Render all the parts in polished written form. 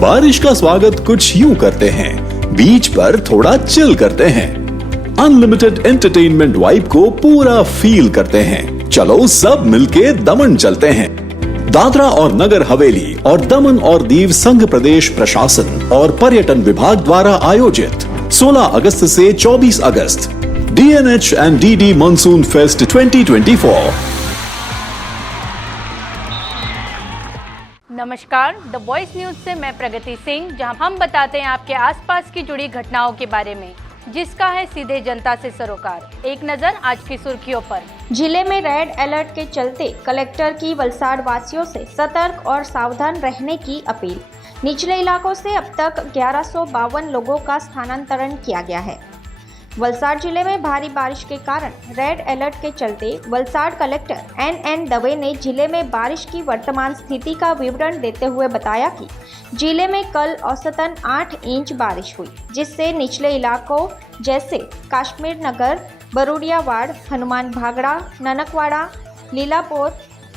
बारिश का स्वागत कुछ यूं करते हैं, बीच पर थोड़ा चिल करते हैं, अनलिमिटेड एंटरटेनमेंट वाइब को पूरा फील करते हैं। चलो सब मिलके दमन चलते हैं। दादरा और नगर हवेली और दमन और दीव संघ प्रदेश प्रशासन और पर्यटन विभाग द्वारा आयोजित 16 अगस्त से 24 अगस्त DNH and DD monsoon fest 2024। नमस्कार, द वॉइस न्यूज से मैं प्रगति सिंह, जहां हम बताते हैं आपके आसपास की जुड़ी घटनाओं के बारे में, जिसका है सीधे जनता से सरोकार। एक नजर आज की सुर्खियों पर। जिले में रेड अलर्ट के चलते कलेक्टर की वलसाड़ वासियों से सतर्क और सावधान रहने की अपील। निचले इलाकों से अब तक 1152 लोगों का स्थानांतरण किया गया है। वलसाड़ जिले में भारी बारिश के कारण रेड अलर्ट के चलते वलसाड़ कलेक्टर NN दवे ने जिले में बारिश की वर्तमान स्थिति का विवरण देते हुए बताया कि जिले में कल औसतन 8 इंच बारिश हुई, जिससे निचले इलाकों जैसे काश्मीर नगर, बरुड़ियावाड़, हनुमान भागड़ा, ननकवाड़ा, लीलापुर,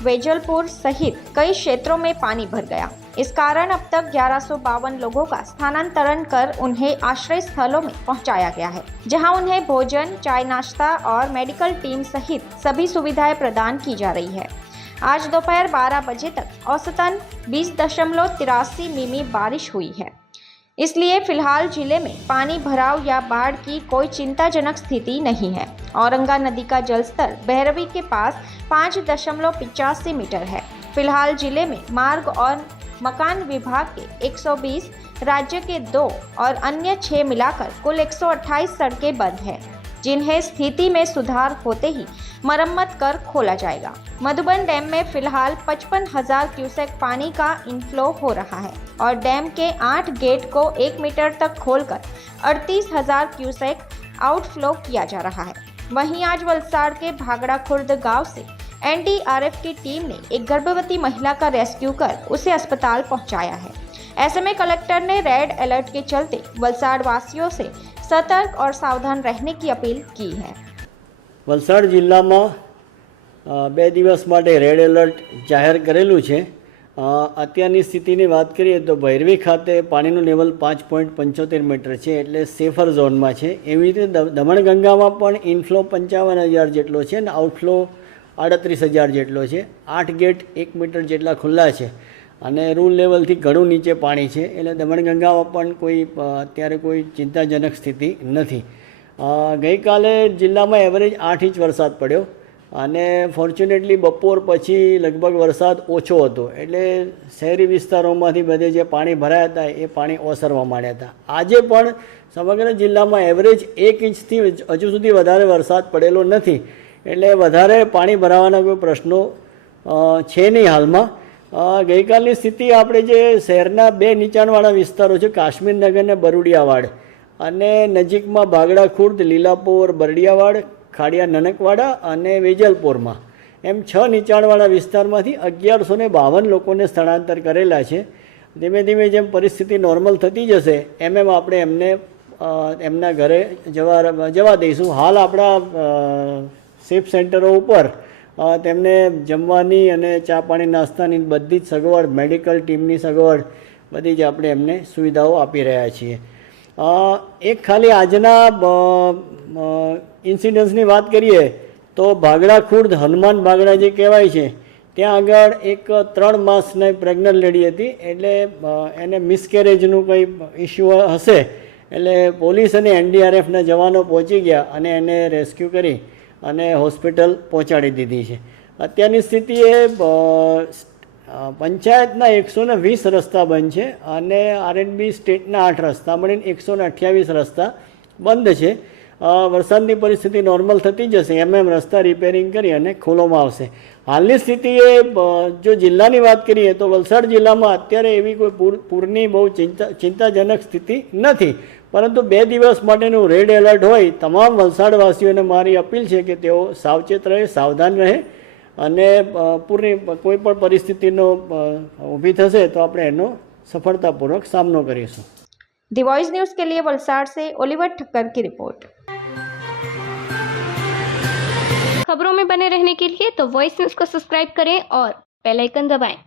वेजलपुर सहित कई क्षेत्रों में पानी भर गया। इस कारण अब तक 1152 लोगों का स्थानांतरण कर उन्हें आश्रय स्थलों में पहुंचाया गया है, जहां उन्हें भोजन, चाय नाश्ता और मेडिकल टीम सहित सभी सुविधाएं प्रदान की जा रही है। आज दोपहर 12 बजे तक औसतन 20.83 मिमी बारिश हुई है। इसलिए फिलहाल जिले में पानी भराव या बाढ़ की कोई चिंताजनक स्थिति नहीं है। औरंगा नदी का जलस्तर भैरवी के पास 5.85 मीटर है। फिलहाल जिले में मार्ग और मकान विभाग के 120, राज्य के 2 और अन्य 6 मिलाकर कुल 128 सड़कें बंद हैं, जिन्हें स्थिति में सुधार होते ही मरम्मत कर खोला जाएगा। मधुबन डैम में फिलहाल 55,000 क्यूसेक पानी का इनफ्लो हो रहा है और डैम के 8 गेट को 1 मीटर तक खोलकर 38,000 क्यूसेक आउटफ्लो किया जा रहा है। वहीं आज वलसाड़ के भागड़ा खुर्द गांव से NDRF की टीम ने एक गर्भवती महिला का रेस्क्यू कर उसे अस्पताल पहुंचाया है। ऐसे में कलेक्टर ने रेड अलर्ट के चलते वलसाड़ वासियों से सतर्क और सावधान रहने की अपील की है। वलसाड़ जिल्ला में 2 दिवस माटे रेड अलर्ट जाहिर करेलू है। अत्याરની સ્થિતિની વાત કરીએ તો ભૈરવી ખાતે પાણીનું લેવલ 5.75 મીટર છે, એટલે સેફર ઝોનમાં છે। એવી રીતે દમણગંગામાં પણ ઇનફ્લો 55,000 જેટલો છે અને આઉટફ્લો 38,000 જેટલો છે। 8 ગેટ 1 મીટર જેટલા ખુલ્લા છે અને રૂલ લેવલથી ઘણું નીચે પાણી છે, એટલે દમણગંગામાં પણ કોઈ અત્યારે કોઈ ચિંતાજનક સ્થિતિ નથી। ગઈકાલે જિલ્લામાં એવરેજ 8 ઇંચ વરસાદ પડ્યો અને ફોર્ચ્યુનેટલી બપોર પછી લગભગ વરસાદ ઓછો હતો, એટલે શહેરી વિસ્તારોમાંથી બધે જે પાણી ભરાયા હતા એ પાણી ઓસરવા માંડ્યા હતા। આજે પણ સમગ્ર જિલ્લામાં એવરેજ 1 ઇંચથી હજુ સુધી વધારે વરસાદ પડેલો નથી, એટલે વધારે પાણી ભરાવાના કોઈ પ્રશ્નો છે નહીં હાલમાં। ગઈકાલની સ્થિતિ આપણે જે શહેરના 2 નીચાણવાળા વિસ્તારો છે, કાશ્મીર નગર ને બરુડિયાવાડ, અને નજીકમાં ભાગડા ખુર્દ, લીલાપોર, બરડિયાવાડ, ખાડિયા નનકવાડા અને વેજલપોરમાં એમ 6 નીચાણવાળા વિસ્તારમાંથી 1152 લોકોને સ્થળાંતર કરેલા છે। ધીમે ધીમે જેમ પરિસ્થિતિ નોર્મલ થતી જશે એમ આપણે એમને એમના ઘરે જવા દઈશું। હાલ આપણા સેફ સેન્ટરો ઉપર તેમને જમવાની અને ચા પાણી નાસ્તાની બધી જ સગવડ, મેડિકલ ટીમની સગવડ બધી જ આપણે એમને સુવિધાઓ આપી રહ્યા છીએ। એક ખાલી આજના ઇન્સિડન્સની વાત કરીએ તો ભાગડા ખુર્દ હનુમાન ભાગડા જે કહેવાય છે ત્યાં આગળ એક 3 માસની પ્રેગ્નન્ટ લેડી હતી, એટલે એને મિસકેરેજનું કંઈ ઇસ્યુ હશે, એટલે પોલીસ અને NDRFના જવાનો પહોંચી ગયા અને એને રેસ્ક્યુ કરી અને હોસ્પિટલ પહોંચાડી દીધી છે। અત્યારની સ્થિતિએ પંચાયતના 120 રસ્તા બંધ છે અને RNB સ્ટેટના 8 રસ્તા મળીને 128 રસ્તા બંધ છે। વરસાદની પરિસ્થિતિ નોર્મલ થતી જશે એમ રસ્તા રિપેરિંગ કરી અને ખોલવામાં આવશે। હાલની સ્થિતિએ જો જિલ્લાની વાત કરીએ તો વલસાડ જિલ્લામાં અત્યારે એવી કોઈ પૂરની બહુ ચિંતાજનક સ્થિતિ નથી, પરંતુ 2 દિવસ માટેનું રેડ એલર્ટ હોય। તમામ વલસાડવાસીઓને મારી અપીલ છે કે તેઓ સાવચેત રહે, સાવધાન રહે અને પૂરની કોઈ પણ પરિસ્થિતિનો ઊભી થશે તો આપણે એનો સફળતાપૂર્વક સામનો કરીશું। द वॉइस न्यूज़ के लिए वलसाड़ से ओलिवर ठक्कर की रिपोर्ट। खबरों में बने रहने के लिए तो वॉइस न्यूज़ को सब्सक्राइब करें और बेल आइकन दबाएं।